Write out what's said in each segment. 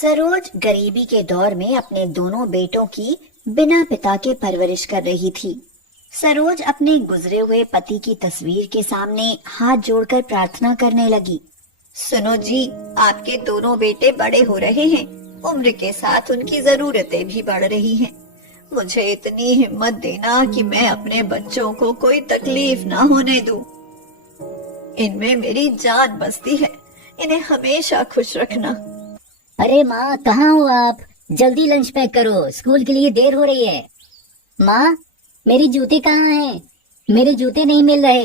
सरोज गरीबी के दौर में अपने दोनों बेटों की बिना पिता के परवरिश कर रही थी। सरोज अपने गुजरे हुए पति की तस्वीर के सामने हाथ जोड़कर प्रार्थना करने लगी। सुनो जी, आपके दोनों बेटे बड़े हो रहे हैं, उम्र के साथ उनकी जरूरतें भी बढ़ रही हैं। मुझे इतनी हिम्मत देना कि मैं अपने बच्चों को कोई तकलीफ ना होने दूं। इनमें मेरी जान बसती है, इन्हें हमेशा खुश रखना। अरे माँ, कहाँ हो आप? जल्दी लंच पैक करो, स्कूल के लिए देर हो रही है। माँ, मेरी जूते कहाँ हैं? मेरे जूते नहीं मिल रहे।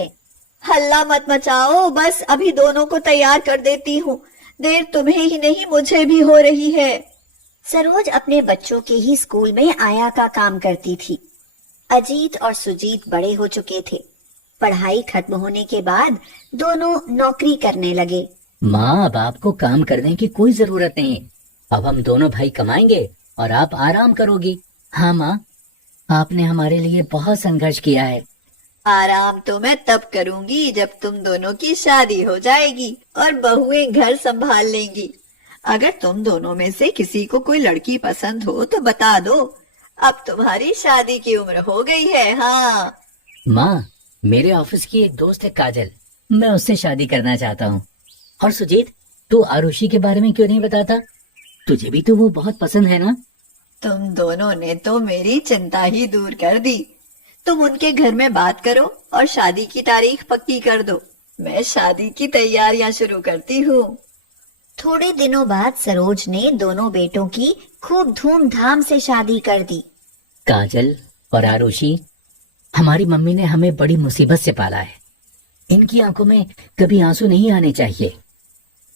हल्ला मत मचाओ, बस अभी दोनों को तैयार कर देती हूँ। देर तुम्हें ही नहीं मुझे भी हो रही है। सरोज अपने बच्चों के ही स्कूल में आया का काम करती थी। अजीत और सुजीत बड़े हो चुके थे। पढ़ाई खत्म होने के बाद दोनों नौकरी करने लगे। माँ, अब आपको काम करने की कोई जरूरत नहीं। अब हम दोनों भाई कमाएंगे और आप आराम करोगी। हाँ माँ, आपने हमारे लिए बहुत संघर्ष किया है। आराम तो मैं तब करूंगी जब तुम दोनों की शादी हो जाएगी और बहुएं घर संभाल लेंगी। अगर तुम दोनों में से किसी को कोई लड़की पसंद हो तो बता दो, अब तुम्हारी शादी की उम्र हो गई है। हाँ माँ, मेरे ऑफिस की एक दोस्त है काजल, मैं उससे शादी करना चाहता हूँ। और सुजीत, तू आरुषि के बारे में क्यों नहीं बताता? तुझे भी तो वो बहुत पसंद है ना? तुम दोनों ने तो मेरी चिंता ही दूर कर दी। तुम उनके घर में बात करो और शादी की तारीख पक्की कर दो। मैं शादी की तैयारियां शुरू करती हूँ। थोड़े दिनों बाद सरोज ने दोनों बेटों की खूब धूमधाम से शादी कर दी। काजल और आरुषि, हमारी मम्मी ने हमें बड़ी मुसीबत से पाला है। इनकी आंखों में कभी आंसू नहीं आने चाहिए।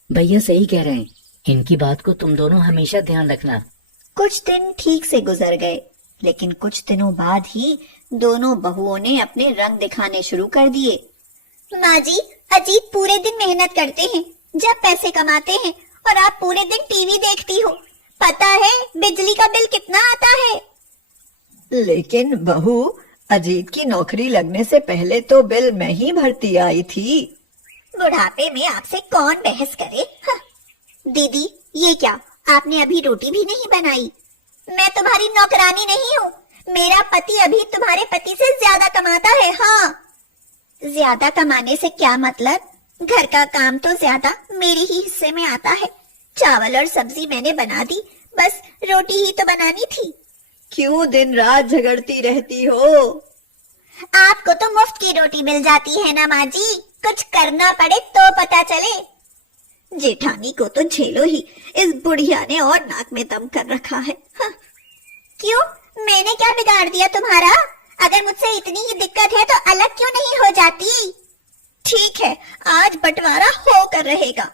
भैया सही कह रहे हैं, इनकी बात को तुम दोनों हमेशा ध्यान रखना। कुछ दिन ठीक से गुजर गए, लेकिन कुछ दिनों बाद ही दोनों बहुओं ने अपने रंग दिखाने शुरू कर दिए। माँ जी, अजीत पूरे दिन मेहनत करते हैं, जब पैसे कमाते हैं, और आप पूरे दिन टीवी देखती हो। पता है बिजली का बिल कितना आता है? लेकिन बहू, अजीत की नौकरी लगने से पहले तो बिल मैं ही भरती आई थी। बुढ़ापे में आपसे कौन बहस करे? दीदी, ये क्या, आपने अभी रोटी भी नहीं बनाई? मैं तुम्हारी नौकरानी नहीं हूँ। मेरा पति अभी तुम्हारे पति से ज्यादा कमाता है। हाँ, ज्यादा कमाने से क्या मतलब? घर का काम तो ज्यादा मेरे ही हिस्से में आता है। चावल और सब्जी मैंने बना दी, बस रोटी ही तो बनानी थी। क्यों दिन रात झगड़ती रहती हो? आपको तो मुफ्त की रोटी मिल जाती है ना माँ जी, कुछ करना पड़े तो पता चले। जेठानी को तो झेलो ही, इस बुढ़िया ने और नाक में दम कर रखा है। हाँ। क्यों, मैंने क्या बिगाड़ दिया तुम्हारा? अगर मुझसे इतनी ही दिक्कत है तो अलग क्यों नहीं हो जाती? ठीक है, आज बंटवारा होकर रहेगा।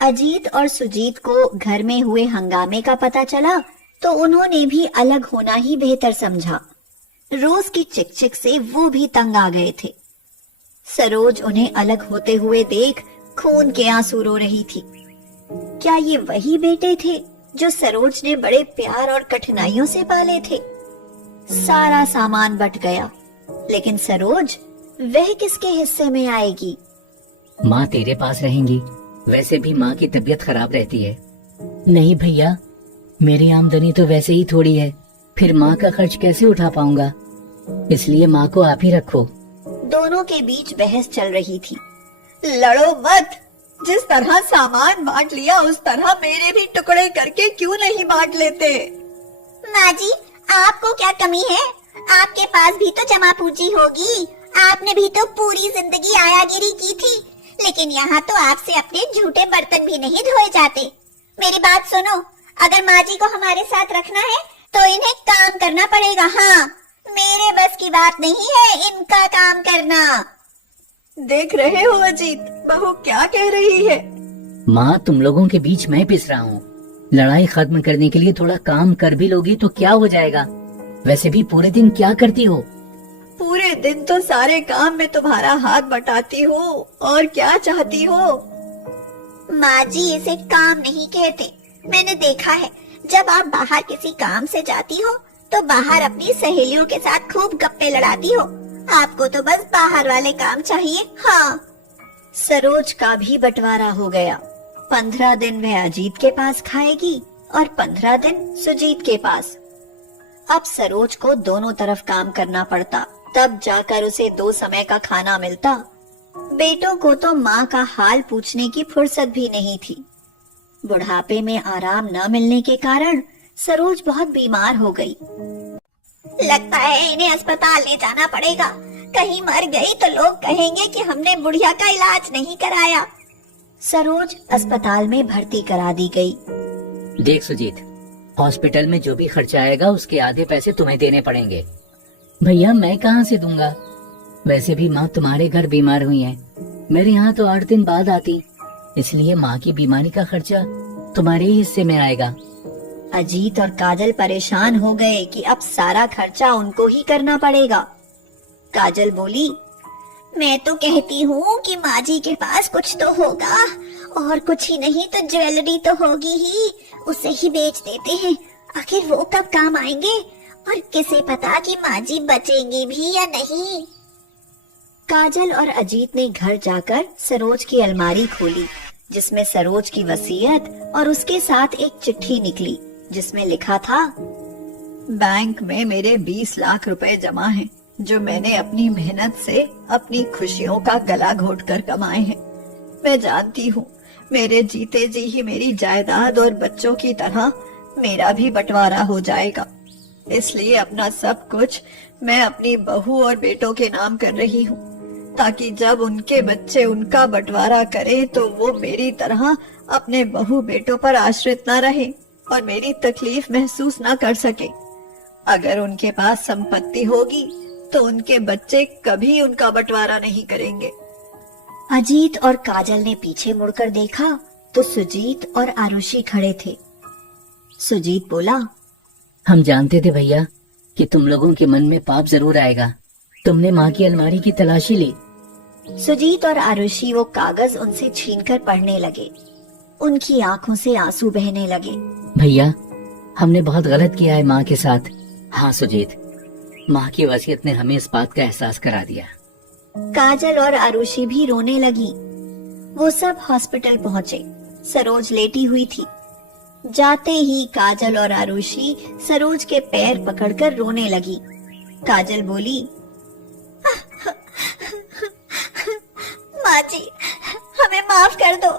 अजीत और सुजीत को घर में हुए हंगामे का पता चला तो उन्होंने भी अलग होना ही बेहतर समझा। रोज की चिकचिक से वो भी तंग आ गए थे। सरोज उन्हें अलग होते हुए देख खून के आंसू रो रही थी। क्या ये वही बेटे थे जो सरोज ने बड़े प्यार और कठिनाइयों से पाले थे? सारा सामान बट गया, लेकिन सरोज, वह किसके हिस्से में आएगी? माँ तेरे पास रहेंगी। वैसे भी माँ की तबीयत खराब रहती है। नहीं भैया, मेरी आमदनी तो वैसे ही थोड़ी है, फिर माँ का खर्च कैसे उठा पाऊंगा? इसलिए माँ को आप ही रखो। दोनों के बीच बहस चल रही थी। लड़ो मत। जिस तरह सामान बांट लिया उस तरह मेरे भी टुकड़े करके क्यों नहीं बांट लेते? माँ जी, आपको क्या कमी है? आपके पास भी तो जमा पूंजी होगी। आपने भी तो पूरी जिंदगी आयागिरी की थी, लेकिन यहाँ तो आपसे अपने झूठे बर्तन भी नहीं धोए जाते। मेरी बात सुनो, अगर माँ जी को हमारे साथ रखना है तो इन्हें काम करना पड़ेगा। हाँ, मेरे बस की बात नहीं है इनका काम करना। देख रहे हो अजीत, बहू क्या कह रही है? माँ, तुम लोगों के बीच मैं पिस रहा हूँ। लड़ाई खत्म करने के लिए थोड़ा काम कर भी लोगी तो क्या हो जाएगा? वैसे भी पूरे दिन क्या करती हो? पूरे दिन तो सारे काम में तुम्हारा हाथ बटाती हो, और क्या चाहती हो? माँ जी, इसे काम नहीं कहते। मैंने देखा है, जब आप बाहर किसी काम से जाती हो तो बाहर अपनी सहेलियों के साथ खूब गप्पे लड़ाती हो। आपको तो बस बाहर वाले काम चाहिए। हाँ। सरोज का भी बंटवारा हो गया। 15 दिन वह अजीत के पास खाएगी और 15 दिन सुजीत के पास। अब सरोज को दोनों तरफ काम करना पड़ता, तब जाकर उसे 2 समय का खाना मिलता। बेटों को तो माँ का हाल पूछने की फुर्सत भी नहीं थी। बुढ़ापे में आराम न मिलने के कारण सरोज बहुत बीमार हो गई। लगता है इन्हें अस्पताल ले जाना पड़ेगा, कहीं मर गई तो लोग कहेंगे कि हमने बुढ़िया का इलाज नहीं कराया। सरोज अस्पताल में भर्ती करा दी गई। देख सुजीत, हॉस्पिटल में जो भी खर्चा आएगा उसके आधे पैसे तुम्हें देने पड़ेंगे। भैया मैं कहाँ से दूंगा? वैसे भी माँ तुम्हारे घर बीमार हुई है, मेरे यहाँ तो 8 दिन बाद आती, इसलिए माँ की बीमारी का खर्चा तुम्हारे ही हिस्से में आएगा। अजीत और काजल परेशान हो गए कि अब सारा खर्चा उनको ही करना पड़ेगा। काजल बोली, मैं तो कहती हूँ कि माँ जी के पास कुछ तो होगा, और कुछ ही नहीं तो ज्वेलरी तो होगी ही, उसे ही बेच देते हैं, आखिर वो कब काम आएंगे, और किसे पता कि माँ जी बचेंगी भी या नहीं। काजल और अजीत ने घर जाकर सरोज की अलमारी खोली, जिसमें सरोज की वसीयत और उसके साथ एक चिट्ठी निकली, जिसमें लिखा था, बैंक में मेरे 20 लाख रुपए जमा हैं, जो मैंने अपनी मेहनत से अपनी खुशियों का गला घोटकर कमाए हैं। मैं जानती हूँ मेरे जीते जी ही मेरी जायदाद और बच्चों की तरह मेरा भी बंटवारा हो जाएगा, इसलिए अपना सब कुछ मैं अपनी बहू और बेटों के नाम कर रही हूँ, ताकि जब उनके बच्चे उनका बंटवारा करें तो वो मेरी तरह अपने बहू बेटों पर आश्रित न रहे और मेरी तकलीफ महसूस न कर सके। अगर उनके पास संपत्ति होगी तो उनके बच्चे कभी उनका बंटवारा नहीं करेंगे। अजीत और काजल ने पीछे मुड़कर देखा तो सुजीत और आरुषि खड़े थे। सुजीत बोला, हम जानते थे भैया कि तुम लोगों के मन में पाप जरूर आएगा, तुमने माँ की अलमारी की तलाशी ली। सुजीत और आरुषि वो कागज उनसे छीनकर पढ़ने लगे। उनकी आंखों से आंसू बहने लगे। भैया हमने बहुत गलत किया है माँ के साथ। हाँ सुजीत, माँ की वसीयत ने हमें इस बात का एहसास करा दिया। काजल और आरुषि भी रोने लगी। वो सब हॉस्पिटल पहुँचे। सरोज लेटी हुई थी। जाते ही काजल और आरुषि सरोज के पैर पकड़कर रोने लगी। काजल बोली, माँ जी हमें माफ कर दो,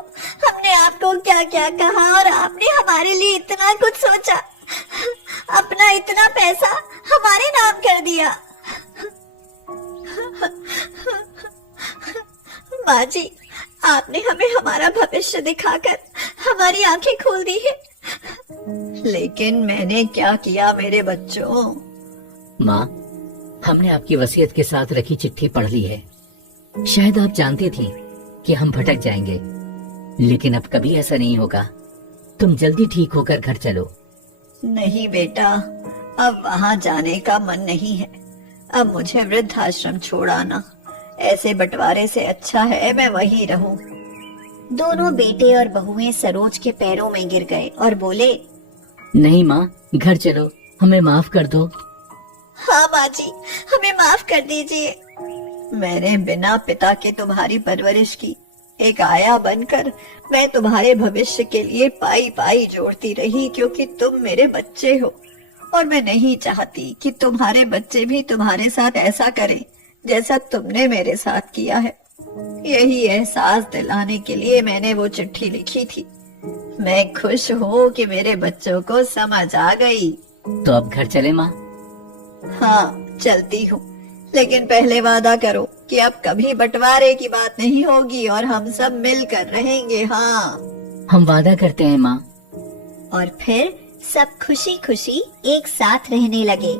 हमने आपको क्या क्या कहा और आपने हमारे लिए इतना कुछ सोचा, अपना इतना पैसा हमारे नाम कर दिया। माँ जी आपने हमें हमारा भविष्य दिखाकर हमारी आंखें खोल दी है, लेकिन मैंने क्या किया मेरे बच्चों? माँ, हमने आपकी वसीयत के साथ रखी चिट्ठी पढ़ ली है। शायद आप जानती थी कि हम भटक जाएंगे, लेकिन अब कभी ऐसा नहीं होगा। तुम जल्दी ठीक होकर घर चलो। नहीं बेटा, अब वहाँ जाने का मन नहीं है। अब मुझे वृद्धाश्रम छोड़ आना। ऐसे बंटवारे से अच्छा है मैं वहीं रहूं। दोनों बेटे और बहुएं सरोज के पैरों में गिर गए और बोले, नहीं माँ, घर चलो, हमें माफ कर दो। हाँ माँ जी, हमें माफ कर दीजिए। मैंने बिना पिता के तुम्हारी परवरिश की। एक आया बनकर मैं तुम्हारे भविष्य के लिए पाई पाई जोड़ती रही, क्योंकि तुम मेरे बच्चे हो और मैं नहीं चाहती कि तुम्हारे बच्चे भी तुम्हारे साथ ऐसा करें जैसा तुमने मेरे साथ किया है। यही एहसास दिलाने के लिए मैंने वो चिट्ठी लिखी थी। मैं खुश हूँ कि मेरे बच्चों को समझ आ गई। तो अब घर चले माँ? हाँ चलती हूँ, लेकिन पहले वादा करो कि अब कभी बंटवारे की बात नहीं होगी और हम सब मिलकर रहेंगे। हाँ हम वादा करते हैं माँ। और फिर सब खुशी खुशी एक साथ रहने लगे।